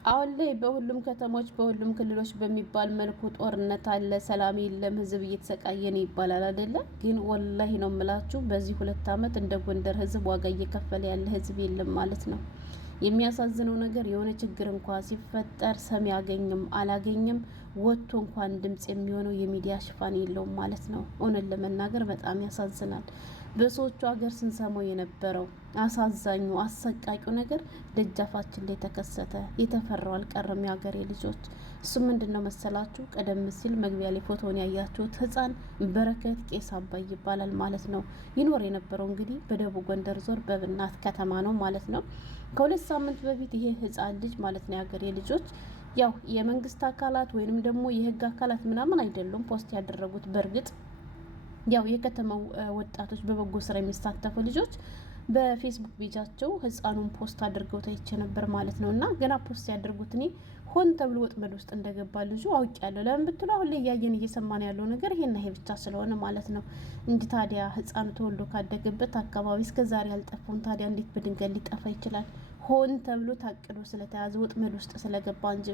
አሁን ላይ በሁሉም ከተሞች በሁሉም ክልሎች በሚባል መልኩ ጦርነት አለ፣ ሰላም የለም፣ ህዝብ እየተሰቃየ ነው ይባላል አይደለ? ግን ወላሂ ነው የምላችሁ በዚህ 2 አመት እንደ ጎንደር ህዝብ ዋጋ እየከፈለ ያለ ህዝብ የለም ማለት ነው። የሚያሳዝነው ነገር የሆነ ችግር እንኳን ሲፈጠር ሰሚ ያገኝም አላገኝም ወጥቶ እንኳን ድምጽ የሚሆነው የሚዲያ ሽፋን የለውም ማለት ነው። እውነት ለመናገር በጣም ያሳዝናል። በሰዎቹ ሀገር ስንሰማው የነበረው አሳዛኙ አሰቃቂው ነገር ደጃፋችን ላይ ተከሰተ። የተፈራው አልቀረም የሀገሬ ልጆች። እሱ ምንድነው መሰላችሁ? ቀደም ሲል መግቢያ ላይ ፎቶውን ያያችሁት ህፃን በረከት ቄስ አባይ ይባላል ማለት ነው። ይኖር የነበረው እንግዲህ በደቡብ ጎንደር ዞን በብናት ከተማ ነው ማለት ነው። ከ2 ሳምንት በፊት ይሄ ህፃን ልጅ ማለት ነው የሀገሬ ልጆች ያው የመንግስት አካላት ወይንም ደግሞ የህግ አካላት ምናምን አይደሉም ፖስት ያደረጉት። በእርግጥ ያው የከተማው ወጣቶች በበጎ ስራ የሚሳተፉ ልጆች በፌስቡክ ፔጃቸው ህፃኑን ፖስት አድርገው ታይቼ ነበር ማለት ነው። እና ገና ፖስት ያደርጉት እኔ ሆን ተብሎ ወጥመድ ውስጥ እንደገባ ልጁ አውቄያለሁ። ለምን ብትሉ አሁን ላይ እያየን እየሰማን ያለው ነገር ይሄና ይሄ ብቻ ስለሆነ ማለት ነው እንጂ ታዲያ ህፃኑ ተወልዶ ካደገበት አካባቢ እስከዛሬ ያልጠፋውን ታዲያ እንዴት በድንገት ሊጠፋ ይችላል? ሆን ተብሎ ታቅዶ ስለተያዘ ወጥመድ ውስጥ ስለገባ እንጂ።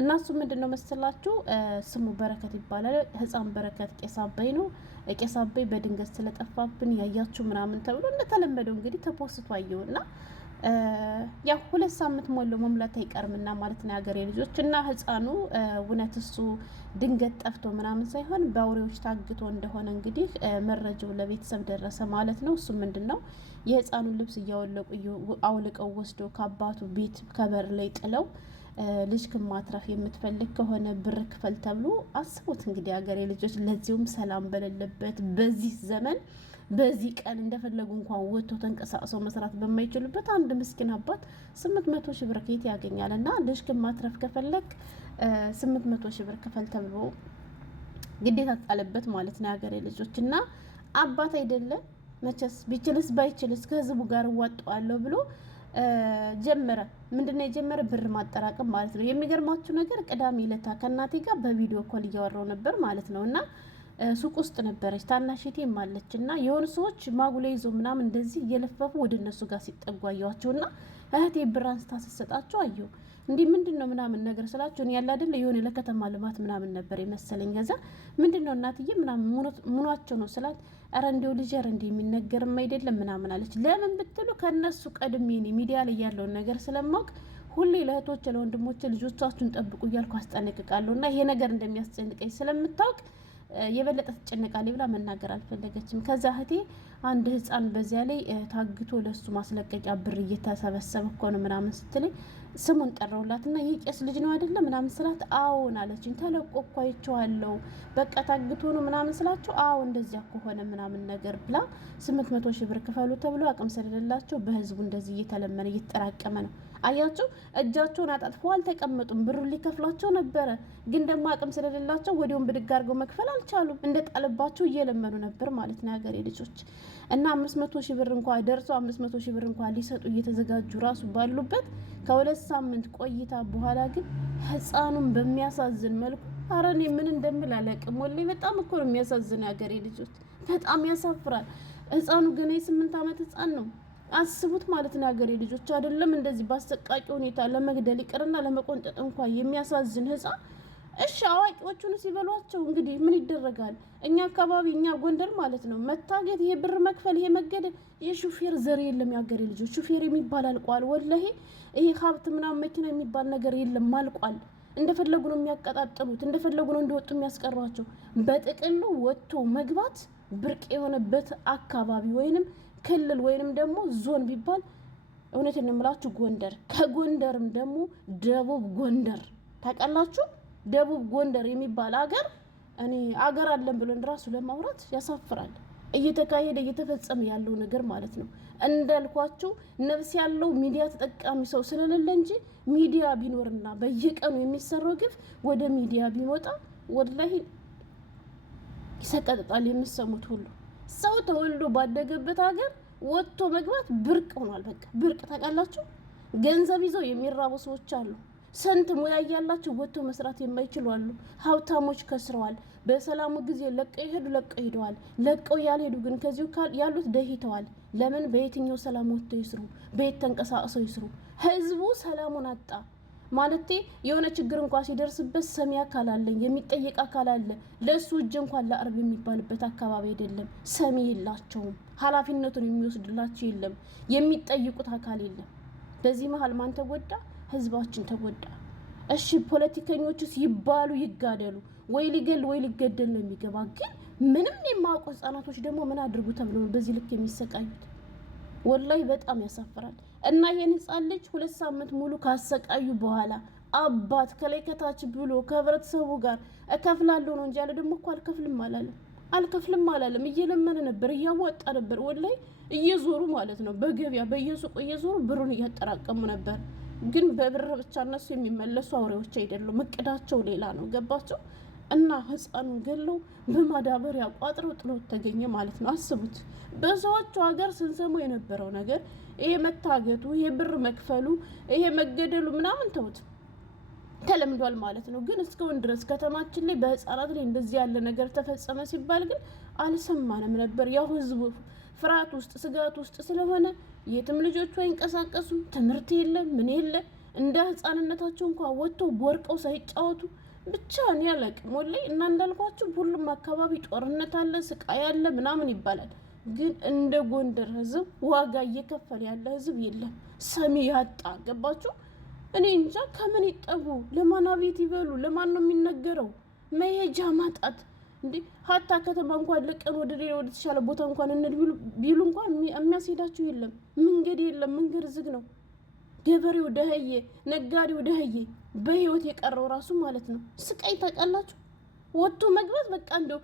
እና እሱ ምንድነው መሰላችሁ ስሙ በረከት ይባላል። ህፃን በረከት ቄስ አባይ ነው። ቄስ አባይ በድንገት ስለጠፋብን ያያችሁ ምናምን ተብሎ እንደተለመደው እንግዲህ ተፖስቶ አየውና ያው 2 ሳምንት ሞሎ መሙላት አይቀርምና ማለት ነው የሀገሬ ልጆች። እና ህፃኑ እውነት እሱ ድንገት ጠፍቶ ምናምን ሳይሆን በአውሬዎች ታግቶ እንደሆነ እንግዲህ መረጃው ለቤተሰብ ደረሰ ማለት ነው። እሱ ምንድነው የህፃኑን ልብስ አውልቀው ወስዶ ከአባቱ ቤት ከበር ላይ ጥለው ልጅ ከማትረፍ የምትፈልግ ከሆነ ብር ክፈል ተብሎ አስቡት እንግዲህ ሀገሬ ልጆች። ለዚሁም ሰላም በሌለበት በዚህ ዘመን በዚህ ቀን እንደፈለጉ እንኳን ወጥቶ ተንቀሳቅሰው መስራት በማይችሉበት አንድ ምስኪን አባት 800 ሺህ ብር ከየት ያገኛል? እና ልጅ ከማትረፍ ከፈለግ 800 ሺህ ብር ክፈል ተብሎ ግዴታ ጣለበት ማለት ነው ሀገሬ ልጆች። እና አባት አይደለም መቼስ ቢችልስ ባይችልስ ከህዝቡ ጋር እዋጣዋለሁ ብሎ ጀመረ። ምንድነው የጀመረ? ብር ማጠራቀም ማለት ነው። የሚገርማችሁ ነገር ቅዳሜ ዕለት ከእናቴ ጋር በቪዲዮ ኮል እያወራው ነበር ማለት ነው። እና ሱቅ ውስጥ ነበረች ታናሽቴም አለች እና የሆኑ ሰዎች ማጉላ ይዞ ምናምን እንደዚህ እየለፈፉ ወደ እነሱ ጋር ሲጠጉ አየዋቸውና እህቴ ብር አንስታ ስትሰጣቸው አየሁ። እንዲህ ምንድነው ምናምን ነገር ስላቸው ያለ አይደለ የሆነ ለከተማ ልማት ምናምን ነበር የመሰለኝ። ከዛ ምንድነው እናትዬ ምናምን ሙኗቸው ነው ስላት ኧረ እንዲው ልጅ ኧረ እንዲህ የሚነገርም አይደለም ምናምን አለች። ለምን ብትሉ ከነሱ ቀድሜ ሚዲያ ላይ ያለውን ነገር ስለማውቅ ሁሌ ለእህቶች ለወንድሞች ልጆቻችሁን ጠብቁ እያልኩ አስጠነቅቃለሁ። እና ይሄ ነገር እንደሚያስጨንቀኝ ስለምታውቅ የበለጠ ትጨነቃለች ብላ መናገር አልፈለገችም። ከዛ እህቴ አንድ ህፃን በዚያ ላይ ታግቶ ለሱ ማስለቀቂያ ብር እየተሰበሰበ እኮ ነው ምናምን ስትለኝ ስሙን ጠራውላትና ይህ ቄስ ልጅ ነው አይደለ ምናምን ስላት አዎን አለችኝ። ተለቆ እኮ አይቼዋለሁ በቃ ታግቶ ነው ምናምን ስላቸው አዎ እንደዚያ ከሆነ ምናምን ነገር ብላ 800 ሺህ ብር ክፈሉ ተብሎ አቅም ስለሌላቸው በህዝቡ እንደዚህ እየተለመነ እየተጠራቀመ ነው። አያችሁ እጃቸውን አጣጥፈው አልተቀመጡም። ብሩን ሊከፍሏቸው ነበረ፣ ግን ደግሞ አቅም ስለሌላቸው ወዲያውም ብድግ አድርገው መክፈል አልቻሉም። እንደጣለባቸው እየለመኑ ነበር ማለት ነው የሀገሬ ልጆች። እና 500 ሺህ ብር እንኳን ደርሶ 500 ሺህ ብር እንኳን ሊሰጡ እየተዘጋጁ ራሱ ባሉበት ከ2 ሳምንት ቆይታ በኋላ ግን ህፃኑን በሚያሳዝን መልኩ ኧረ እኔ ምን እንደምል አላውቅም። ወላሂ በጣም እኮ ነው የሚያሳዝነው የሀገሬ ልጆች፣ በጣም ያሳፍራል። ህፃኑ ገና የ8 አመት ህፃን ነው። አስቡት ማለት ነው ሀገሬ ልጆች። አይደለም እንደዚህ በአሰቃቂ ሁኔታ ለመግደል ይቅርና ለመቆንጠጥ እንኳን የሚያሳዝን ህፃን። እሺ አዋቂዎቹን ሲበሏቸው እንግዲህ ምን ይደረጋል? እኛ አካባቢ እኛ ጎንደር ማለት ነው መታገት፣ ይሄ ብር መክፈል፣ ይሄ መገደል፣ የሹፌር ዘር የለም የሀገሬ ልጆች። ሹፌር የሚባል አልቋል። ወላሂ ይሄ ሀብት ምናምን መኪና የሚባል ነገር የለም አልቋል። እንደፈለጉ ነው የሚያቀጣጥሉት፣ እንደፈለጉ ነው እንደወጡ የሚያስቀሯቸው። በጥቅሉ ወጥቶ መግባት ብርቅ የሆነበት አካባቢ ወይንም ክልል ወይንም ደግሞ ዞን ቢባል እውነቴን ነው የምላችሁ ጎንደር። ከጎንደርም ደግሞ ደቡብ ጎንደር ታውቃላችሁ። ደቡብ ጎንደር የሚባል አገር እኔ አገር አለን ብሎ ራሱ ለማውራት ያሳፍራል። እየተካሄደ እየተፈጸመ ያለው ነገር ማለት ነው። እንዳልኳችሁ ነፍስ ያለው ሚዲያ ተጠቃሚ ሰው ስለሌለ እንጂ ሚዲያ ቢኖርና በየቀኑ የሚሰራው ግፍ ወደ ሚዲያ ቢወጣ ወላሂ ይሰቀጥጣል የሚሰሙት ሁሉ። ሰው ተወልዶ ባደገበት ሀገር ወጥቶ መግባት ብርቅ ሆኗል። በቃ ብርቅ ታውቃላችሁ። ገንዘብ ይዘው የሚራቡ ሰዎች አሉ። ስንት ሙያ ያላቸው ወጥቶ መስራት የማይችሉ አሉ። ሀብታሞች ከስረዋል። በሰላሙ ጊዜ ለቀው ይሄዱ ለቀው ሄደዋል። ለቀው ያልሄዱ ግን ከዚሁ ያሉት ደህይተዋል። ለምን? በየትኛው ሰላም ወጥተው ይስሩ? በየት ተንቀሳቅሰው ይስሩ? ህዝቡ ሰላሙን አጣ። ማለቴ የሆነ ችግር እንኳን ሲደርስበት ሰሚ አካል አለኝ የሚጠየቅ አካል አለ። ለሱ እጅ እንኳን ለአርብ የሚባልበት አካባቢ አይደለም። ሰሚ የላቸውም። ኃላፊነቱን የሚወስድላቸው የለም። የሚጠይቁት አካል የለም። በዚህ መሀል ማን ተጎዳ? ህዝባችን ተጎዳ። እሺ ፖለቲከኞቹስ ይባሉ ይጋደሉ፣ ወይ ሊገል ወይ ሊገደል ነው የሚገባ። ግን ምንም የማያውቁ ህጻናቶች ደግሞ ምን አድርጉ ተብሎ በዚህ ልክ የሚሰቃዩት? ወላይ በጣም ያሳፍራል። እና ይሄን ህጻን ልጅ 2 ሳምንት ሙሉ ካሰቃዩ በኋላ አባት ከላይ ከታች ብሎ ከህብረተሰቡ ጋር እከፍላለሁ ነው እንጂ ያለ ደግሞ እኮ አልከፍልም አላለም። እየለመነ ነበር፣ እያዋጣ ነበር። ወላይ እየዞሩ ማለት ነው በገበያ በየሱቁ እየዞሩ ብሩን እያጠራቀሙ ነበር። ግን በብር ብቻ እነሱ የሚመለሱ አውሬዎች አይደሉም። እቅዳቸው ሌላ ነው። ገባቸው? እና ህፃኑን ገለው በማዳበሪያ ቋጥረው ጥሎት ተገኘ ማለት ነው። አስቡት። በሰዎቹ ሀገር ስንሰሙ የነበረው ነገር ይሄ መታገቱ፣ ይሄ ብር መክፈሉ፣ ይሄ መገደሉ ምናምን ተውት ተለምዷል ማለት ነው። ግን እስካሁን ድረስ ከተማችን ላይ በህፃናት ላይ እንደዚህ ያለ ነገር ተፈጸመ ሲባል ግን አልሰማንም ነበር። ያው ህዝቡ ፍርሃት ውስጥ ስጋት ውስጥ ስለሆነ የትም ልጆቹ አይንቀሳቀሱም። ትምህርት የለ ምን የለ። እንደ ህፃንነታቸው እንኳን ወጥተው ቦርቀው ሳይጫወቱ ብቻ እኔ አላቅም ወላሂ። እና እንዳልኳችሁ ሁሉም አካባቢ ጦርነት አለ፣ ስቃይ አለ ምናምን ይባላል። ግን እንደ ጎንደር ህዝብ ዋጋ እየከፈለ ያለ ህዝብ የለም። ሰሚ ያጣ። ገባችሁ? እኔ እንጃ ከምን ይጠጉ፣ ለማን አቤት ይበሉ? ለማን ነው የሚነገረው? መሄጃ ማጣት እንዴ! ሀታ ከተማ እንኳን ለቀን ወደ ሌላ ወደ ተሻለ ቦታ እንኳን እንድ ቢሉ እንኳን የሚያስሄዳቸው የለም። መንገድ የለም። መንገድ ዝግ ነው። ገበሬው ደህየ፣ ነጋዴው ደህየ፣ በህይወት የቀረው ራሱ ማለት ነው። ስቃይ ታውቃላችሁ። ወጥቶ መግባት በቃ እንደው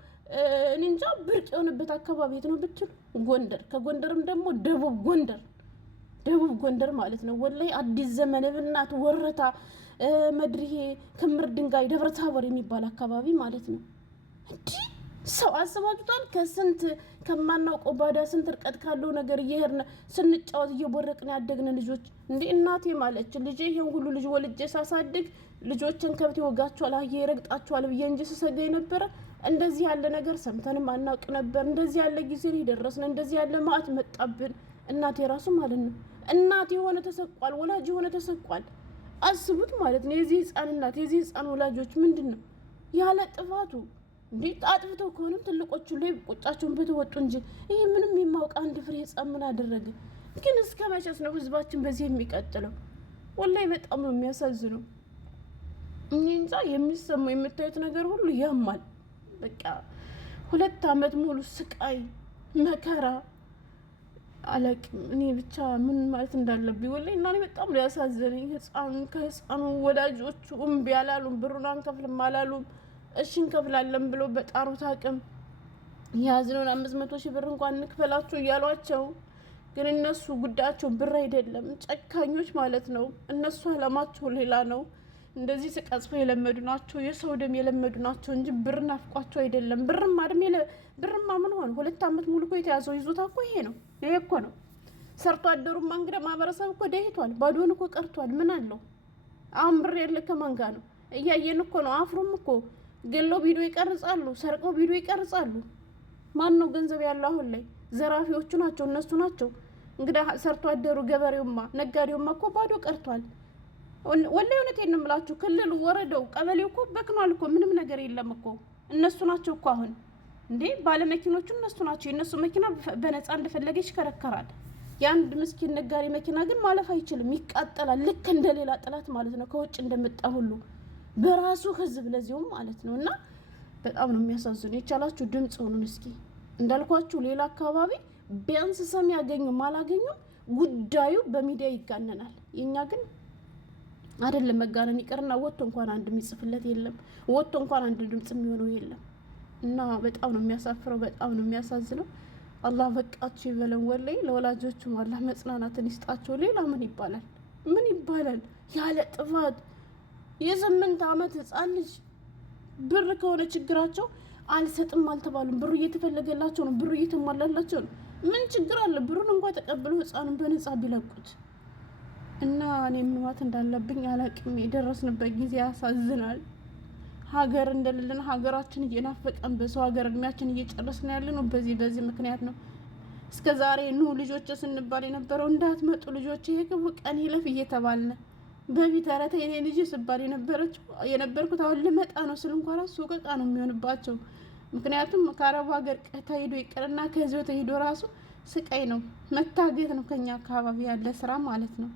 እኔ እንጃ ብርቅ የሆነበት አካባቢ የት ነው ብትሉ ጎንደር፣ ከጎንደርም ደግሞ ደቡብ ጎንደር ማለት ነው። ወላይ አዲስ ዘመን፣ ብናት፣ ወረታ፣ መድርሄ፣ ክምር ድንጋይ፣ ደብረ ታቦር የሚባል አካባቢ ማለት ነው። እንዲ ሰው አስባችሁታል? ከስንት ከማናውቀው ባዳ ስንት ርቀት ካለው ነገር እየሄድን ስንጫወት እየቦረቅን ያደግን ልጆች እንዴ! እናቴ ማለች ልጄ ይሄን ሁሉ ልጅ ወልጄ ሳሳድግ ልጆችን ከብት ይወጋቸዋል፣ አህያ ይረግጣቸዋል ብዬ እንጂ ስሰጋ የነበረ እንደዚህ ያለ ነገር ሰምተንም አናውቅ ነበር። እንደዚህ ያለ ጊዜ ላይ ደረስን። እንደዚህ ያለ ማዕት መጣብን። እናቴ ራሱ ማለት ነው እናት የሆነ ተሰቋል፣ ወላጅ የሆነ ተሰቋል። አስቡት ማለት ነው። የዚህ ህፃን እናት የዚህ ህፃን ወላጆች ምንድን ነው ያለ ጥፋቱ እንዴ? አጥፍተው ከሆነም ትልቆቹ ላይ ቁጫቸውን በተወጡ እንጂ ይሄ ምንም የማውቅ አንድ ፍሬ ህፃን ምን አደረገ? ግን እስከ መቼስ ነው ህዝባችን በዚህ የሚቀጥለው? ወላይ በጣም ነው የሚያሳዝነው። እኔ እንጃ የሚሰማው የምታዩት ነገር ሁሉ ያማል። በቃ 2 አመት ሙሉ ስቃይ መከራ አላቅም። እኔ ብቻ ምን ማለት እንዳለብኝ ወላሂ። እና እኔ በጣም ነው ያሳዘነኝ። ከህፃኑ ወላጆቹ እምቢ አላሉም፣ ብሩን አንከፍልም አላሉም። እሺ እንከፍላለን ብሎ በጣሩት አቅም ያዝነውን 500 ሺህ ብር እንኳን እንክፈላችሁ እያሏቸው፣ ግን እነሱ ጉዳያቸው ብር አይደለም። ጨካኞች ማለት ነው። እነሱ አላማቸው ሌላ ነው። እንደዚህ ስቀጽፎ የለመዱ ናቸው። የሰው ደም የለመዱ ናቸው እንጂ ብር ናፍቋቸው አይደለም። ብርማ ምን ሆነ? 2 አመት ሙሉ እኮ የተያዘው ይዞታ እኮ ይሄ እኮ ነው። ሰርቶ አደሩማ እንግዲህ ማህበረሰብ እኮ ደህቷል፣ ባዶን እኮ ቀርቷል። ምን አለው አሁን? ብር ያለ ከማን ጋር ነው? እያየን እኮ ነው። አፍሮም እኮ ገለው ቪዲዮ ይቀርጻሉ፣ ሰርቀው ቪዲዮ ይቀርጻሉ። ማን ነው ገንዘብ ያለው አሁን ላይ? ዘራፊዎቹ ናቸው፣ እነሱ ናቸው። እንግዲህ ሰርቶ አደሩ ገበሬውማ ነጋዴውማ እኮ ባዶ ቀርቷል። ወላሂ እውነቴን ነው የምላችሁ። ክልሉ፣ ወረዳው፣ ቀበሌው እኮ በክኗል እኮ። ምንም ነገር የለም እኮ። እነሱ ናቸው እኮ አሁን እንዴ ባለመኪኖቹ እነሱ ናቸው። የእነሱ መኪና በነፃ እንደፈለገ ይሽከረከራል። የአንድ ምስኪን ነጋዴ መኪና ግን ማለፍ አይችልም፣ ይቃጠላል። ልክ እንደሌላ ጥላት ማለት ነው፣ ከውጭ እንደመጣ ሁሉ በራሱ ህዝብ ለዚሁም ማለት ነው። እና በጣም ነው የሚያሳዝኑ። የቻላችሁ ድምፅ ሆኑን እስኪ። እንዳልኳችሁ ሌላ አካባቢ ቢያንስ ሰሚ ያገኙም አላገኙም ጉዳዩ በሚዲያ ይጋነናል። የኛ ግን አይደለም። መጋነን ይቀርና ወጥቶ እንኳን አንድ የሚጽፍለት የለም፣ ወጥቶ እንኳን አንድ ድምፅ የሚሆነው የለም። እና በጣም ነው የሚያሳፍረው፣ በጣም ነው የሚያሳዝነው። አላህ በቃችሁ ይበለን። ወላሂ ለወላጆቹም አላህ መጽናናትን ይስጣቸው። ሌላ ምን ይባላል? ያለ ጥፋት የ8 አመት ህፃን ልጅ ብር ከሆነ ችግራቸው አልሰጥም አልተባሉም። ብሩ እየተፈለገላቸው ነው፣ ብሩ እየተሟላላቸው ነው። ምን ችግር አለ? ብሩን እንኳን ተቀብሎ ህፃኑን በነፃ ቢለቁት። እና እኔ ምንማት እንዳለብኝ አላቅም። የደረስንበት ጊዜ ያሳዝናል። ሀገር እንደሌለን ሀገራችን እየናፈቀን በሰው ሀገር እድሜያችን እየጨረስን ያለ ነው። በዚህ ምክንያት ነው እስከዛሬ ልጆች ስንባል የነበረው እንዳትመጡ ልጆች፣ ይሄ ክፉ ቀን ይለፍ እየተባልን በፊት አረተ የኔ ልጅ ስባል የነበርኩት አሁን ልመጣ ነው ስል እንኳን ራሱ ቀቃ ነው የሚሆንባቸው። ምክንያቱም ከአረቡ ሀገር ተሄዶ ይቀርና ከዚያው ተሄዶ ራሱ ስቃይ ነው፣ መታገት ነው ከኛ አካባቢ ያለ ስራ ማለት ነው።